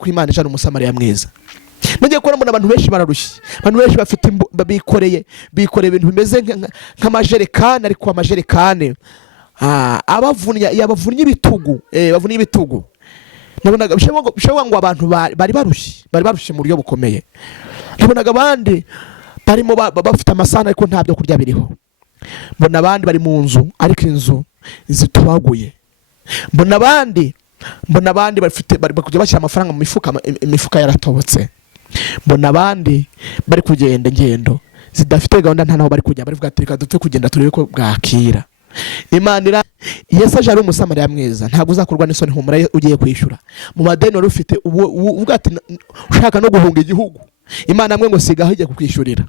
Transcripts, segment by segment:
kuko Imana ijana umusamariya mwiza. Nagiye kubona abantu benshi bararushye, abantu benshi bafite bikoreye ibintu bimeze nk'amajerekani, ariko amajerekani yabavunnye ibitugu, bavunnye ibitugu. Nabonaga bishobora ngo abantu bari barushye mu buryo bukomeye. Nabonaga abandi barimo bafite amasahani ariko nta byo kurya biriho. Mbona abandi bari mu nzu ariko inzu zitubaguye. Mbona abandi bari kujya bashyira amafaranga mu imifuka yaratobotse. Mbona abandi bari kugenda ingendo zidafite gahunda, nta naho bari kujya, bari vuga ati reka dupfe kugenda turebe ko bwakira. Imana Yesu aje ari umusamariya mwiza, ntabwo uzakorwa n'isoni humura ugiye kwishyura. Mu madeni wari ufite uvuga ati ushaka no guhunga igihugu, Imana amwe ngo sigaho ijye kukwishyurira.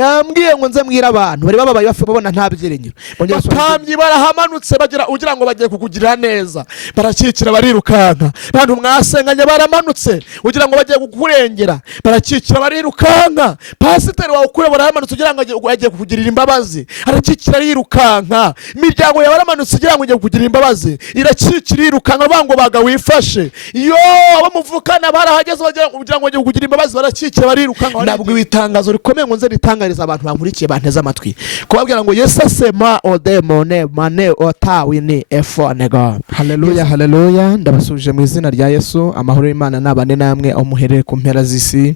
Yambwiye ngo nze mwira abantu bari babaye babona nta byiringiro. Batamyi barahamanutse ugira ngo bagiye kukugirira neza, barakikira barirukanka. Abantu mwasenganye baramanutse ugira ngo bagiye kukurengera, barakikira barirukanka. Pasiteri wawe ukure barahamanutse ugira ngo agiye kukugirira imbabazi, arakikira arirukanka. Imiryango yawe baramanutse ugira ngo agiye kukugirira imbabazi, irakikira irukanka bango baga wifashe. Yo abamuvukana barahageze ugira ngo agiye kukugirira imbabazi, barakikira barirukanka. Nabwo ibitangazo rikomeye ngo nze ritangariza abantu bankurikiye banteze amatwi kubabwira ngo Yesu asema odemone mane otawini efonego. Haleluya, haleluya. Ndabasuje mu izina rya Yesu. Amahoro y'Imana nabane namwe aho muherere ku mpera z'isi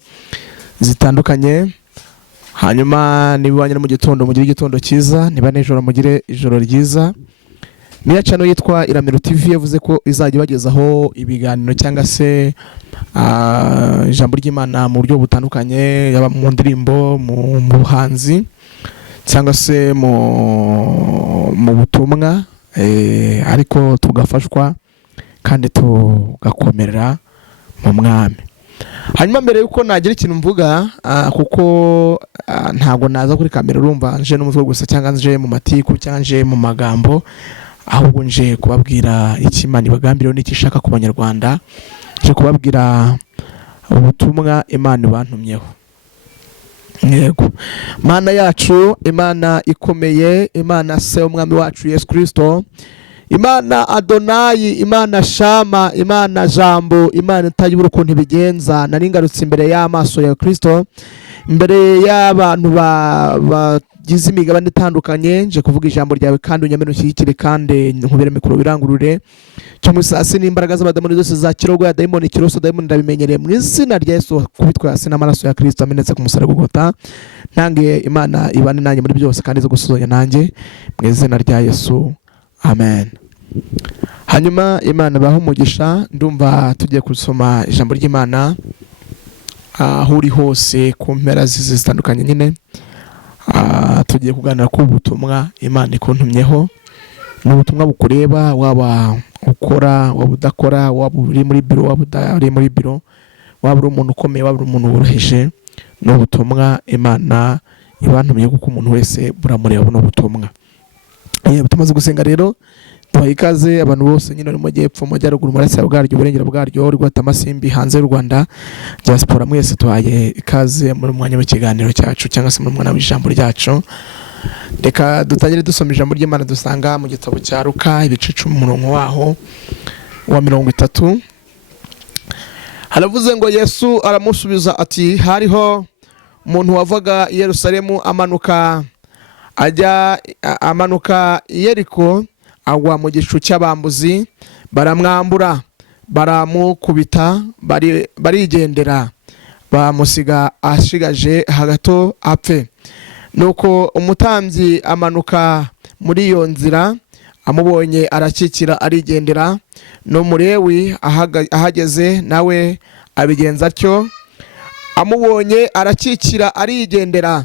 zitandukanye. Hanyuma nibibanye mu gitondo mugire igitondo cyiza, niba n'ijoro mugire ijoro ryiza. Niya channel yitwa Iramiro TV yavuze ko izajya bagezaho ibiganiro cyangwa se ijambo ry'Imana mu buryo butandukanye, yaba mu ndirimbo, mu buhanzi cyangwa se mu butumwa, ariko tugafashwa kandi tugakomerera mu mwami. Hanyuma mbere yuko nagira ikintu mvuga, kuko ntago naza kuri kamera urumva nje n'umutwe gusa cyangwa nje mu matiku cyangwa nje mu magambo, ahubwo nje kubabwira iki Imana ibagambiriyeho n'iki ishaka ku Banyarwanda. Nje kubabwira ubutumwa Imana ibantumyeho. Yego, Mana yacu, Imana ikomeye, Imana se umwami wacu Yesu Kristo, Imana Adonai, Imana Shama, Imana Jambo, Imana itayibura ukuntu ibigenza. Nari ngarutse imbere y'amaso ya Kristo, imbere y'abantu bagize imigabane itandukanye, nje kuvuga ijambo ryawe kandi unyamene ushyigikire kandi nkubere mikoro birangurure. Cyumusasi n'imbaraga z'abadamoni zose za kirogo ya daimoni kiroso daimoni ndabimenyereye mu izina rya Yesu, kubitwa hasi n'amaraso ya Kristo amenetse ku musaraba Golgotha. Ntange Imana ibane nanjye muri byose kandi zo gusohoya nanjye mu izina rya Yesu, amen. Hanyuma Imana baho umugisha. Ndumva tugiye gusoma ijambo ry'Imana aho uri hose ku mpera zitandukanye. Nyine tugiye kuganira ku butumwa Imana ikuntumyeho. Ni ubutumwa bukureba, waba ukora, waba udakora, waba uri muri biro, waba udari muri biro, waba uri umuntu ukomeye, waba uri umuntu woroheje. Ni ubutumwa Imana ibantumye kuko umuntu wese buramureba buno butumwa. Tumaze gusenga rero tubaye ikaze abantu bose nyine mu majyepfo, mu majyaruguru, mu burasirazuba bwaryo, uburengero bwaryo, Rwatamasimbi, hanze y'u Rwanda, diaspora mwese tubaye ikaze muri mwanya w'ikiganiro cyacu cyangwa se muri mwana w'ijambo ryacu. Reka dutangire dusoma ijambo ry'Imana dusanga mu gitabo cya Luka ibice 10 umurongo waho wa 30. Haravuze ngo Yesu aramusubiza ati, hariho umuntu wavaga i Yerusalemu amanuka Yeriko, agwa mu gicu cy'abambuzi, baramwambura, baramukubita, barigendera, bamusiga ashigaje hagato apfe. Nuko umutambyi amanuka muri iyo nzira, amubonye arakikira arigendera. No Mulewi ahageze nawe abigenza atyo, amubonye arakikira arigendera.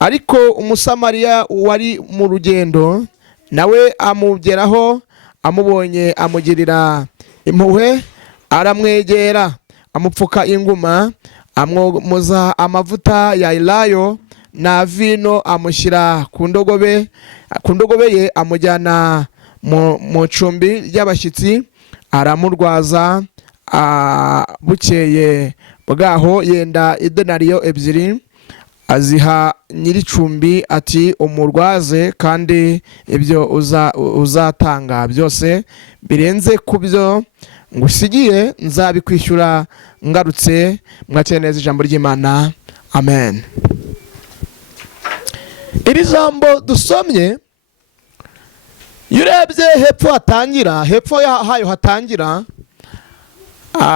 Ariko umusamariya wari mu rugendo nawe amugeraho, amubonye amugirira impuhwe, aramwegera, amupfuka inguma, amwomoza amavuta ya elayo na vino, amushyira ku ndogobe ye, amujyana mu cumbi ry'abashyitsi, aramurwaza. Bukeye bwaho yenda idenariyo 2 aziha nyiricumbi ati, umurwaze, kandi ibyo uzatanga byose birenze kubyo ngusigiye nzabikwishyura ngarutse. mwakire neza ijambo ry'Imana. Amen. Iri jambo dusomye iyo urebye hepfo hayo hatangira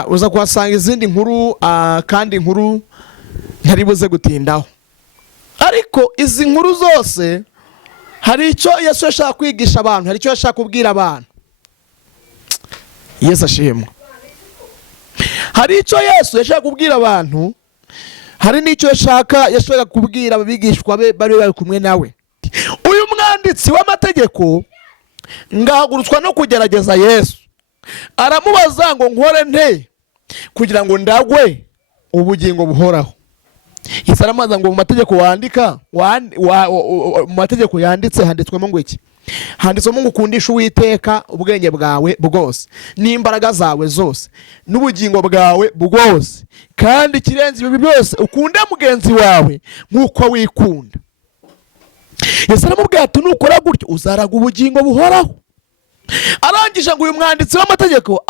uza kuhasanga izindi nkuru kandi inkuru ntari buze gutindaho, ariko izi nkuru zose hari icyo Yesu yashaka kwigisha abantu, hari icyo yashaka kubwira abantu. Yesu ashimwe. Hari icyo Yesu yashaka kubwira abantu, hari n'icyo yashaka kubwira abigishwa be bari bari kumwe nawe. Uyu mwanditsi w'amategeko ngahagurutswa no kugerageza Yesu, aramubaza ngo nkore nte kugira ngo ndagwe ubugingo buhoraho. Yesu aramubaza ngo mu mategeko wandika mu mategeko yanditse handitswemo ngo iki? Handitswemo ngo ukundisha Uwiteka ubwenge bwawe bwose n'imbaraga zawe zose n'ubugingo bwawe bwose, kandi ikirenze ibi byose ukunde mugenzi wawe nk'uko wikunda. Yesu aramubwira ati nukora gutyo uzaraga ubugingo buhoraho. Arangije ngo uyu mwanditsi w'amategeko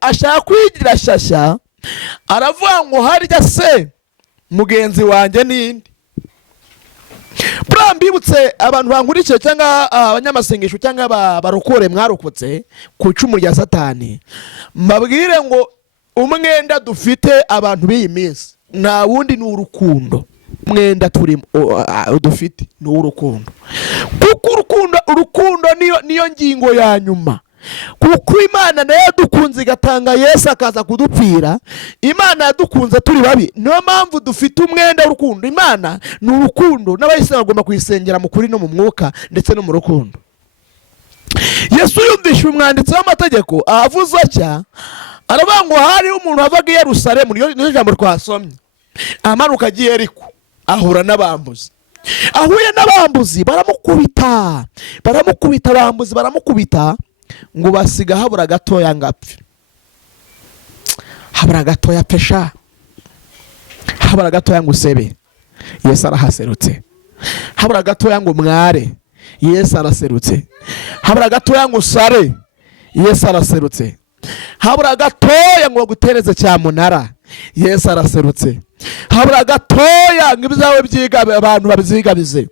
ashaka kwigira shyashya, aravuga ngo harya se mugenzi wanjye ninde? Mbibutse abantu bankurikiye cyangwa abanyamasengesho cyangwa barokore mwarokotse ku icumu rya Satani, mbabwire ngo umwenda dufite abantu b'iyi minsi nta wundi ni urukundo. Mwenda turimo dufite ni urukundo, kuko urukundo niyo ngingo ya nyuma. Kuko Imana nayo yadukunze igatanga Yesu akaza kudupfira. Imana yadukunze turi babi, niyo mpamvu dufite umwenda w'urukundo. Imana ni urukundo, n'abayisilamu bagomba kuyisengera mu kuri no mu mwuka ndetse no mu rukundo. Yesu yumvishe umwanditsi w'amategeko avuze atya, aravuga ngo hari umuntu wavaga i Yerusalemu, niyo jambo twasomye, amanuka agiye Yeriko, ahura n'abambuzi. Ahuye n'abambuzi baramukubita, abambuzi baramukubita ngo basiga habura gatoya ngapfe. Habura gatoya pesha, habura gatoya ngo usebe. Yesu arahaserutse. Habura gatoya ngo mware. Yesu araserutse. Habura gatoya ngo sare. Yesu araserutse. Habura gatoya ngo bagutereze cyamunara. Yesu araserutse. Habura gatoya ngo ibyawe byiga abantu babyigabize.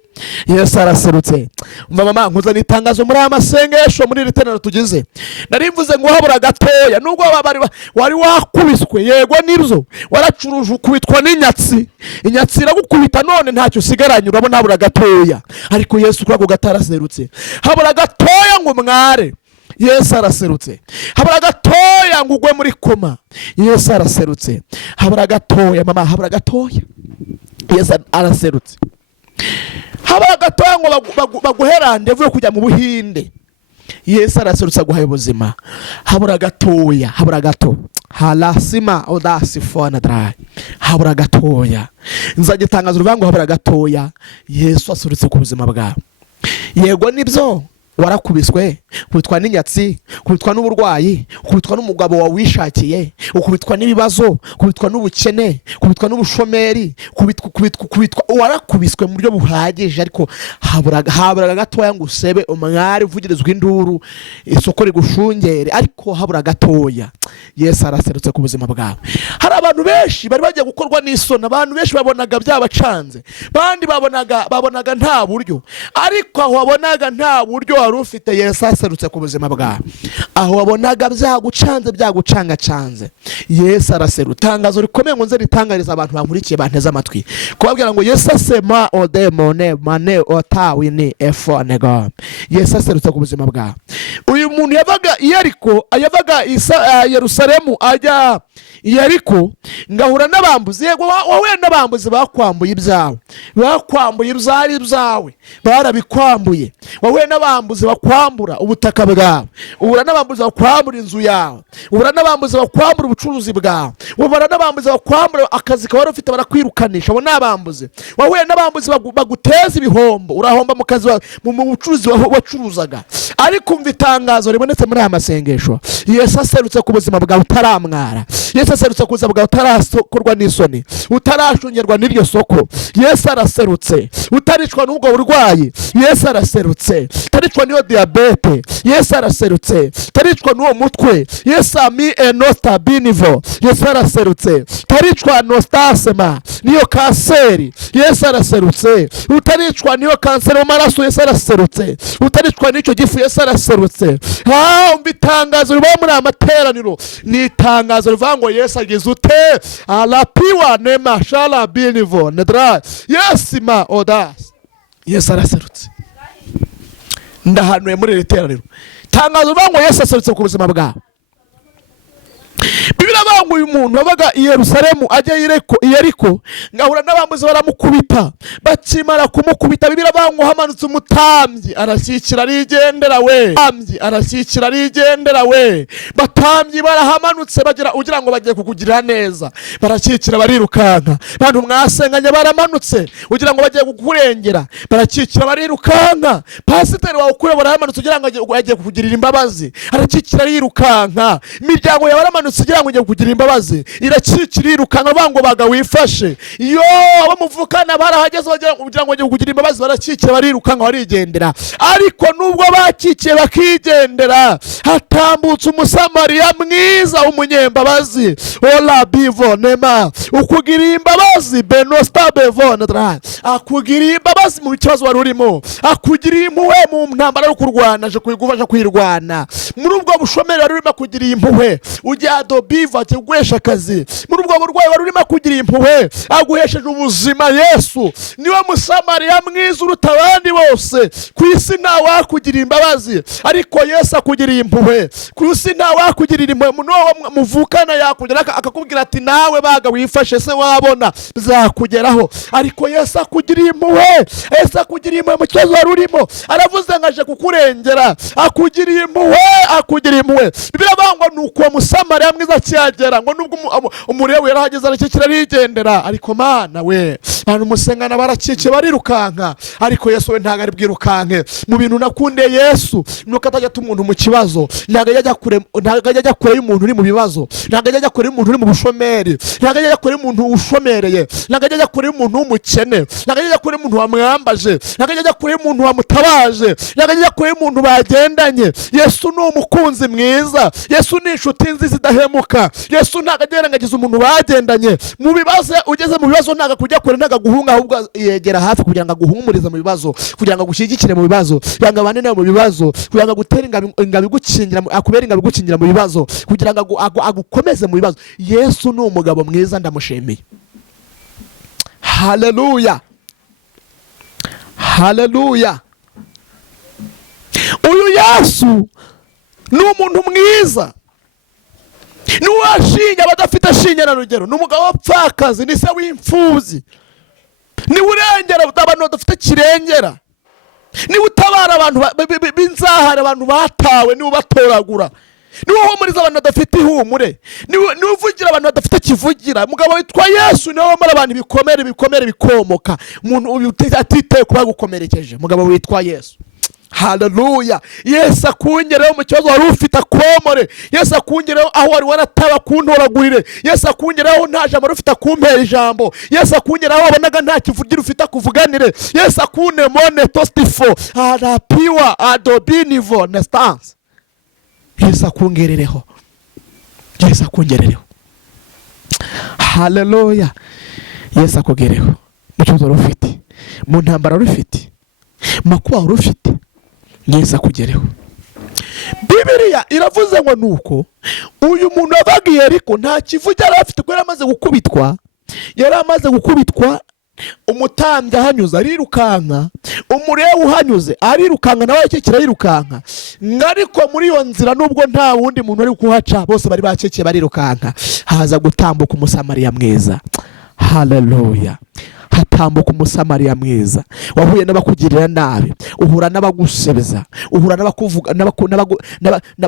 Yesu araserutse. Mama nkuza nitangazo muri amasengesho muri ritenero tugize. Narimvuze ngo habura gatoya nubwo wari wakubiswe, yego nibyo waracuruje ukubitwa n'inyatsi. Inyatsi iragukubita none ntacyo usigaranye, urabona habura gatoya. Ariko Yesu kuri ako gataraserutse. Habura gatoya ngo mware. Yesu araserutse. Habura gatoya ngo ugwe muri koma. Yesu araserutse. Habura gatoya mama, habura gatoya. Yesu araserutse. Habura gatoya ngo baguherande vuye kujya mu Buhinde. Yesu araserutse aguhaye ubuzima. Habura gatoya, habura gato. Halasima odasifona dry. Habura gatoya. Nzagitangaza uruvango habura gatoya. Yesu aserutse ku buzima bwawe. Yego nibyo warakubiswe, kubitwa n'inyatsi, kubitwa n'uburwayi, kubitwa n'umugabo wawishakiye, ukubitwa n'ibibazo, kubitwa n'ubukene, kubitwa n'ubushomeri, kubitwa warakubiswe mu buryo buhagije, ariko habura gatoya ngo usebe umwari uvugirizwa induru, isoko rigushungere, ariko habura gatoya. Yesu araserutse ku buzima bwawe. Hari abantu benshi bari bagiye gukorwa n'isoni, abantu benshi babonaga byabacanze, bandi babonaga nta buryo, ariko aho wabonaga nta buryo wari ufite, Yesu aserutse ku buzima bwawe. Aho wabonaga byagucangacanze, Yesu araserutse. Tangazo rikomeye ngo nze ritangariza abantu bankurikiye banteze amatwi, kubabwira ngo Yesu asema odemone mane otawini efonego. Yesu aserutse ku buzima bwawe. Uyu muntu yavaga yavaga Yerusalemu ajya Yeriko, ngahura n'abambuzi. Yego wowe n'abambuzi bakwambuye ibyawe, bakwambuye ibyari byawe, barabikwambuye. Wowe n'abambuzi bakwambura ubutaka bwawe, ubura n'abambuzi bakwambura inzu yawe, ubura n'abambuzi bakwambura ubucuruzi bwawe, ubura n'abambuzi bakwambura akazi kawe ufite barakwirukanisha. Abo n'abambuzi. Wowe n'abambuzi baguteza ibihombo, urahomba mu kazi mu bucuruzi wacuruzaga. Ariko umva itangazo ribonetse muri aya masengesho. Yesu aserutse ku buzima bwawe utaramwara. Yesu Yesu aserutse kuza bwawe utarakorwa n'isoni, utarashungerwa n'iryo soko. Yesu araserutse. Utaricwa n'ubwo burwayi, Yesu araserutse. Utaricwa n'iyo diabete, Yesu araserutse. Utaricwa n'uwo mutwe, Yesu ami enosta binivo, Yesu araserutse. Utaricwa nostasema n'iyo kanseri, Yesu araserutse. Utaricwa n'iyo kanseri mu maraso, Yesu araserutse. Utaricwa n'icyo gifu, Yesu araserutse. Itangazo riba muri amateraniro ni itangazo rivuga ngo Yesu agize ute alapiwa nema shala binivo nedra yesima odas. Yesu araserutse. Ndahanuye muri iri teraniro itangazo rivuga ngo Yesu aserutse ku buzima bwawe. Bibiri abangu uyu muntu wabaga i Yerusalemu ajya Yeriko, ngahura n'abambuzi baramukubita. Bakimara kumukubita, Bibiri abangu hamanutse umutambyi arashyikira arigendera we. Arashyikira arigendera we. Batambyi barahamanutse bagira ugira ngo bagiye kukugirira neza, barashyikira barirukanka. Bantu mwasenganye baramanutse ugira ngo bagiye kukurengera, barashyikira barirukanka. Pasiteri wawe ukure barahamanutse ugira ngo agiye kukugirira imbabazi, arashyikira arirukanka. Imiryango yawe baramanutse ugira ngo ugiye kugira imbabazi, iracikira irukanka bango baga wifashe. Yo bamuvukana barahageze bagira ngo bagiye kugira imbabazi, baracikira barirukanka barigendera. Ariko nubwo bakikiye bakigendera, hatambutse umusamariya mwiza w'umunyembabazi. Ola bivo nema ukugira imbabazi benosta bevona dra, akugira imbabazi mu kibazo wari urimo, akugira impuhwe mu ntambara yo kurwana, je kuyigufasha kwirwana. Muri ubwo bushomeri wari urimo kugira impuhwe, ujya biva aguhesha akazi. Muri ubwo burwayi wari urimo kugira impuhwe, aguhesheje ubuzima. Yesu niwe musamariya mwiza uruta abandi bose ku isi. Nta wakugira imbabazi, ariko Yesu akugiriye impuhwe. Ku isi nta wakugirira impuhwe. N'uwo muvukana yakugera akakubwira ati nawe baga wifashe se wabona bizakugeraho, ariko Yesu akugiriye impuhwe. Yesu akugiriye impuhwe mu kibazo wari urimo, aravuze ngaje kukurengera, akugiriye impuhwe, akugiriye impuhwe. Bibiri abango nuko musamariya mwiza cyagera ngo nubwo umurebe yarahageze aracikira arigendera. Ariko mana we, abantu musengana baracice barirukanka, ariko Yesu we ntago ari bwirukanke. Mu bintu nakunde Yesu nuko atajya tumuntu mu kibazo, ntago yajya kure y'umuntu uri mu bibazo, ntago yajya kure y'umuntu uri mu bushomeri, ntago yajya kure y'umuntu ushomereye, ntago yajya kure y'umuntu w'umukene, ntago yajya kure y'umuntu wamwambaje, ntago yajya kure y'umuntu wamutabaje, ntago yajya kure y'umuntu bagendanye. Yesu ni umukunzi mwiza, Yesu ni inshuti nziza idahemuka. Yesu ntago agerangagiza umuntu bagendanye mu bibazo. Ugeze mu bibazo ntago kujya kure, ntago guhunga, ahubwo yegera hafi kugira ngo aguhumurize mu bibazo, kugira ngo agushyigikire mu bibazo, kugira ngo abane nawe mu bibazo, kugira ngo agutere ingabo igukingira, akubere ingabo igukingira mu bibazo, kugira ngo agukomeze mu bibazo. Yesu ni umugabo mwiza, ndamushimiye. Haleluya, haleluya. Uyu Yesu ni umuntu mwiza, nuwashinga badafite shinge na rugero, numugabo wapfakazi, ni se w'imfuzi, ni urengera abantu badafite kirengera, ni utabara abantu b'inzahare, abantu batawe, ni ubatoragura, ni uhumuriza abantu badafite ihumure, ni uvugira abantu badafite kivugira. Mugabo witwa Yesu niwe wamara abantu ibikomere bikomoka, umuntu atiteye kuba gukomerekeje. Mugabo witwa Yesu. Haleluya. Yesu akungereho mu kibazo wari ufite akomore. Yesu akungereho aho wari warataba kuntoragurire. Yesu akungereho nta jambo ufite akumpera ijambo. Yesu akungereho wabonaga nta kivugira ufite akuvuganire. Yesu akune mone tostifo arapiwa adobinivo nestance. Yesu akungerereho, Yesu akungerereho. Haleluya. Yesu akugereho mu kibazo wari ufite, mu ntambara wari ufite, makuba wari ufite, Yesu akugereho. Bibiliya iravuze ngo nuko uyu muntu wabagiye ariko nta kivugira yari afite, ko yari amaze gukubitwa. Umutambyi ahanyuze arirukanka, umurewe uhanyuze arirukanka, nawe yakekera arirukanka. Ariko muri iyo nzira nubwo nta wundi muntu ari kuhaca, bose bari bakekeye barirukanka, haza gutambuka umusamariya mwiza. Haleluya. tambuka umusamariya mwiza. Wahuye n'abakugirira nabi, uhura n'abagusebeza, uhura n'abakuvuga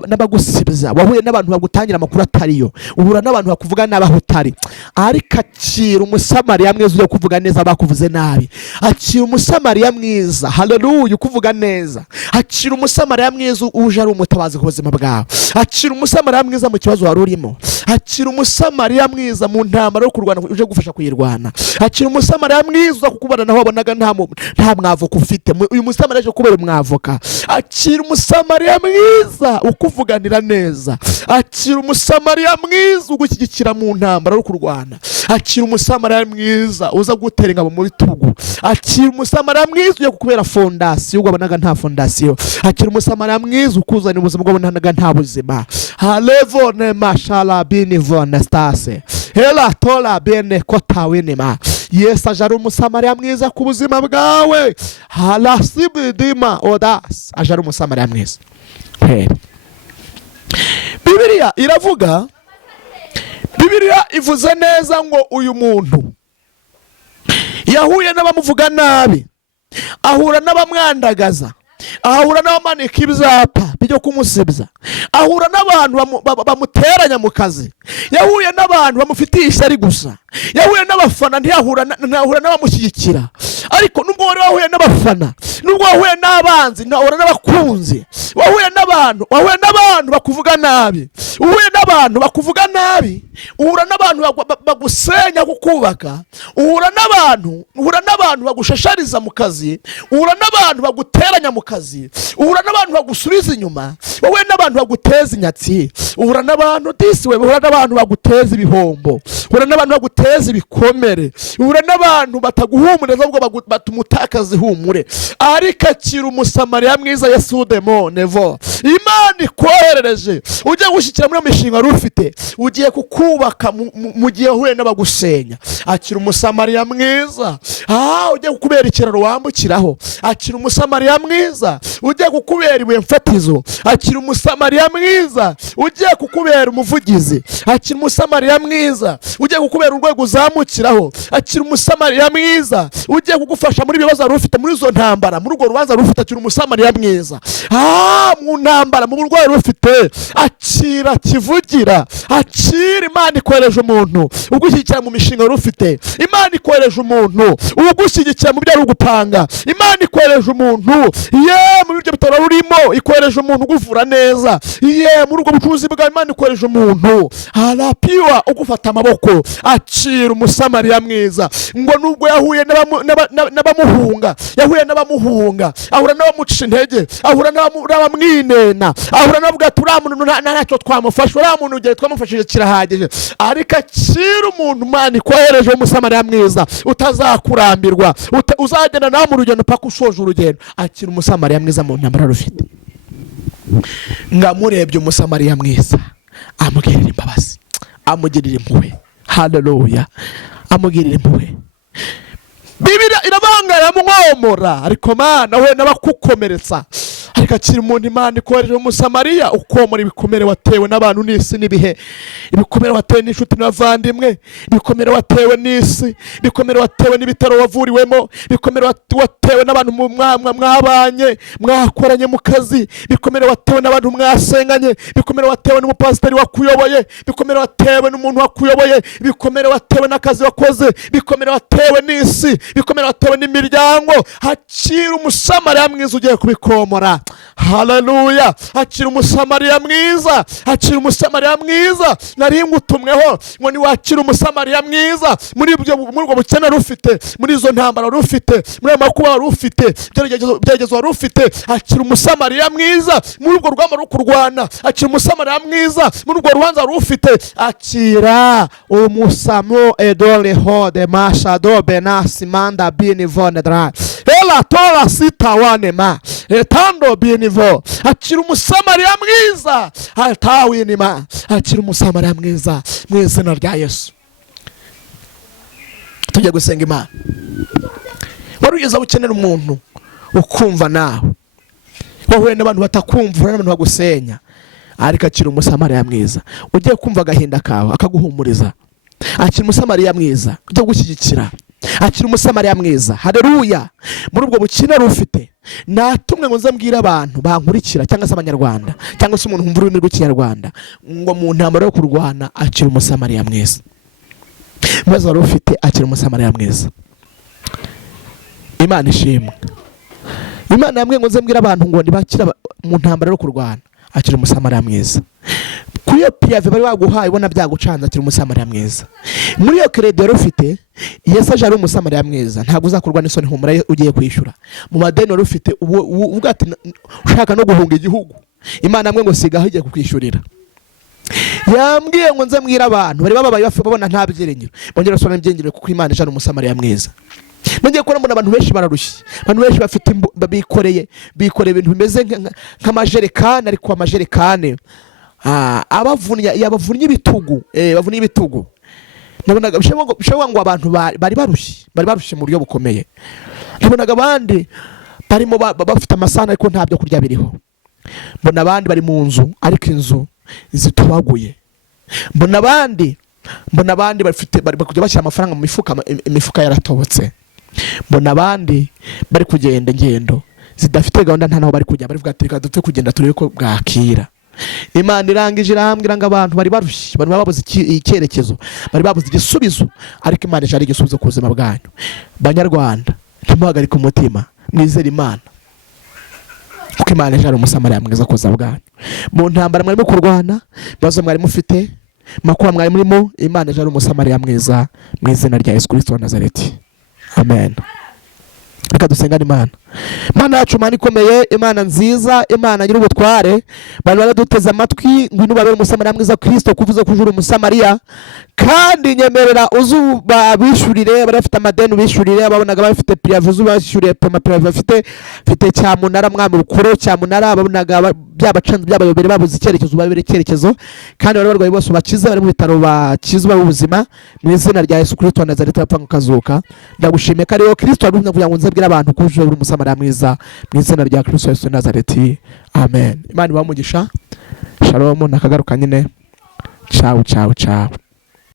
n'abagusebeza, wahuye n'abantu bagutangira amakuru atariyo, uhura n'abantu bakuvuga nabi aho utari. Ariko akira umusamariya mwiza ujya kuvuga neza bakuvuze nabi. Akira umusamariya mwiza, haleluya, ukuvuga neza. Akira umusamariya mwiza uje ari umutabazi ku buzima bwawe. Akira umusamariya mwiza mu kibazo wari urimo. Akira umusamariya mwiza mu ntambara yo kurwana uje gufasha kuyirwana. Akira umusamariya mwiza uza kukubana naho wabonaga nta mwavoka ufite, uyu musamariya aje kubera umwavoka. Akira umusamariya mwiza ukuvuganira neza. Akira umusamariya mwiza ugushyigikira mu ntambara yo kurwana. Akira umusamariya mwiza uza gutera ingabo mu bitugu. Akira umusamariya mwiza uje kukubera fondasiyo wabonaga nta fondasiyo. Akira umusamariya mwiza ukuzanira ubuzima bwabonaga nta buzima. Halevone mashala bini vone stase hela tola bene kota winima. Yesu aje ari umusamariya mwiza ku buzima bwawe. Halasibidima odas aje ari umusamariya mwiza. Bibiliya iravuga, Bibiliya ivuze neza ngo uyu muntu yahuye n'abamuvuga nabi, ahura n'abamwandagaza, ahura n'abamanika ibyapa byo kumusebya, ahura n'abantu bamuteranya mu kazi, yahuye n'abantu bamufitiye ishyari gusa, yahuye n'abafana ntiyahura n'abamushyigikira. Ariko nubwo wari wahuye n'abafana, nubwo wahuye n'abanzi, ntahura n'abakunzi, wahuye n'abantu bakuvuga nabi, uhuye n'abantu bakuvuga nabi, uhura n'abantu bagusenya kukubaka, uhura n'abantu bagushashariza mu kazi, uhura n'abantu baguteranya mu kazi, uhura n'abantu bagusubiza inyuma, wowe n'abantu baguteza inyatsi, uhura n'abantu disiwe, uhura n'abantu baguteza ibihombo, uhura n'abantu baguteza ibikomere, uhura n'abantu bataguhumuriza ahubwo batumutakaza ihumure. Ariko akira umusamariya mwiza Yesu demo nevo. Imana ikoherereje ugiye gushyikira muri mishinga wari ufite, ugiye kukubaka mu gihe uhuye n'abagusenya. Akira umusamariya mwiza ugiye kukubera ikiraro wambukiraho. Akira umusamariya mwiza ugiye kukubera ibuye mfatizo. Akira umusamariya mwiza ugiye kukubera umuvugizi. Akira umusamariya mwiza ugiye kukubera urwego uzamukiraho. Akira umusamariya mwiza ugiye kugufasha muri bibazo wari ufite, muri izo ntambara, muri urwo rubanza wari ufite. Akira umusamariya mwiza mu ntambara, mu burwayi wari ufite. Akira kivugira. Akira Imana ikohereje umuntu ugushyigikira mu mishinga wari ufite. Imana ikohereje umuntu ugushyigikira mu byo ari ugupanga. Imana ikohereje umuntu mu biryo bitaro urimo, ikohereje umuntu uguvura neza. Muri ubwo bucuruzi bwawe Imana ikohereje umuntu harapiwa ugufata amaboko. Akira umusamariya mwiza. Ngo nubwo yahuye n'abamuhunga, ahura n'abamucisha intege, ahura n'abamwinena, ahura n'abavuga ati uriya muntu ntacyo twamufasha, uriya muntu igihe twamufashije kirahagije. Ariko akira umuntu Imana ikohereje umusamariya mwiza utazakurambirwa, uzagenda nawe mu rugendo paka ushoje urugendo. Akira umusamariya mwiza mu ntambara rufite. Ngamurebye umusamariya mwiza, amugirira imbabazi, amugirira impuhwe. Haleluya, amugirira impuhwe. Bibiliya irabangara mwomora, ariko Mana we n'abakukomeretsa. Ariko akira umuntu Imana ikohereje umusamariya ukomora ibikomere watewe n'abantu n'isi n'ibihe, ibikomere watewe n'inshuti n'abavandimwe, ibikomere watewe n'isi, ibikomere watewe n'ibitaro wavuriwemo, ibikomere watewe n'abantu mwabanye mwakoranye mu kazi, ibikomere watewe n'abantu mwasenganye, ibikomere watewe n'umupasiteri wakuyoboye, ibikomere watewe n'umuntu wakuyoboye, ibikomere watewe n'akazi wakoze, ibikomere watewe n'isi, ibikomere watewe n'imiryango. Akira umusamariya mwiza ugiye kubikomora. Haleluya, akira umusamariya mwiza, akira umusamariya mwiza. Nari ngutumweho ngo ni wakira umusamariya mwiza muri ubwo bukene rufite, muri izo ntambara rufite, muri ayo makuba rufite, byegezo rufite. Akira umusamariya mwiza muri ubwo rugamba rwo kurwana. Akira umusamariya mwiza muri ubwo rubanza rufite. Akira umusamo edole hode mashado benasi manda bini vonedra ela tola sita wanema etando binivo. Akira umusamariya mwiza atawinima. Akira umusamariya mwiza mu izina rya Yesu. Tujye gusenga Imana. Warugeza ukenera umuntu ukumva nawe, wahuye n'abantu batakumva n'abantu bagusenya, ariko akira umusamariya mwiza ugiye kumva agahinda kawe akaguhumuriza. Akira umusamariya mwiza ujye gushyigikira. akira umusamariya mwiza. Haleluya. Muri ubwo bukene rufite natumwe ngo nzambwira abantu bankurikira cyangwa se abanyarwanda cyangwa se umuntu wumva ururimi rw'ikinyarwanda ngo mu ntambara yo kurwana akira umusamariya mwiza. Maze wari ufite akira umusamariya mwiza. Imana ishimwe. Imana yambwiye ngo nzambwira abantu ngo ntibakira mu ntambara yo kurwana akira umusamariya mwiza. Kuri iyo piyave bari baguhaye ubona byagucanze akira umusamariya mwiza. Muri iyo credit ufite Yesu aje ari umusamariya mwiza ntabwo uzakorwa n'isoni humura ugiye kwishyura. Mu madeni wari ufite uvuga ati ushaka no guhunga igihugu Imana yambwiye ngo sigaho igiye kukwishyurira. Yambwiye ngo nzambwira abantu bari bababaye babona nta byiringiro bongera basubira ibyengiro kuko Imana aje ari umusamariya mwiza. Nongeye kubona mbona abantu benshi bararushye, abantu benshi bafite bikoreye ibintu bimeze nk'amajerekani ariko amajerekani abavunya ibitugu bavunya ibitugu. Nabonaga bishoboka ngo abantu bari barushye mu buryo bukomeye. Nabonaga abandi barimo bafite amasana ariko nta byo kurya biriho. Mbona abandi bari mu nzu ariko inzu zitubaguye. Mbona abandi bari kujya bashyira amafaranga mu imifuka yaratobotse. Mbona abandi bari kugenda ingendo zidafite gahunda nta naho bari kujya bari vuga ati reka dupfe kugenda turebe ko bwakira. Imana irangije irambwira ngo abantu bari barushye bari babuze icyerekezo bari babuze igisubizo ariko Imana ije ari igisubizo ku buzima bwanyu. Banyarwanda ntimuhagarike umutima mwizere Imana kuko Imana ije ari umusamariya mwiza ku buzima bwanyu. Mu ntambara mwarimo kurwana ibibazo mwari mufite makuba mwari murimo Imana ije ari umusamariya mwiza mu izina rya Yesu Kristo wa Nazareti. Amen. Reka dusengane Imana. Imana yacu Imana ikomeye, Imana nziza, Imana nyir'ubutware, bari baraduteze amatwi ngwino babere umusamariya mwiza Kristo kuvuze kujura umusamariya kandi nyemerera uzuba bishurire barafite amadeni bishurire babonaga bafite priave uzubashuriye poma priave bafite cyamunara mwami rukuru cyamunara babonaga byabacanze byabayobere babuze icyerekezo babere icyerekezo kandi bari barwaye bose bakize bari mu bitaro bakizwa ubuzima mu izina rya Yesu Kristo wa Nazareti apanga kazuka. Ndagushimiye ko ariyo Kristo wabumwe kugira ngo nzabwira abantu kujura umusamariya mwiza mu izina rya Kristo Yesu wa Nazareti. Amen. Imana ibamugisha. Shalom nakagaruka nyine. Ciao ciao ciao.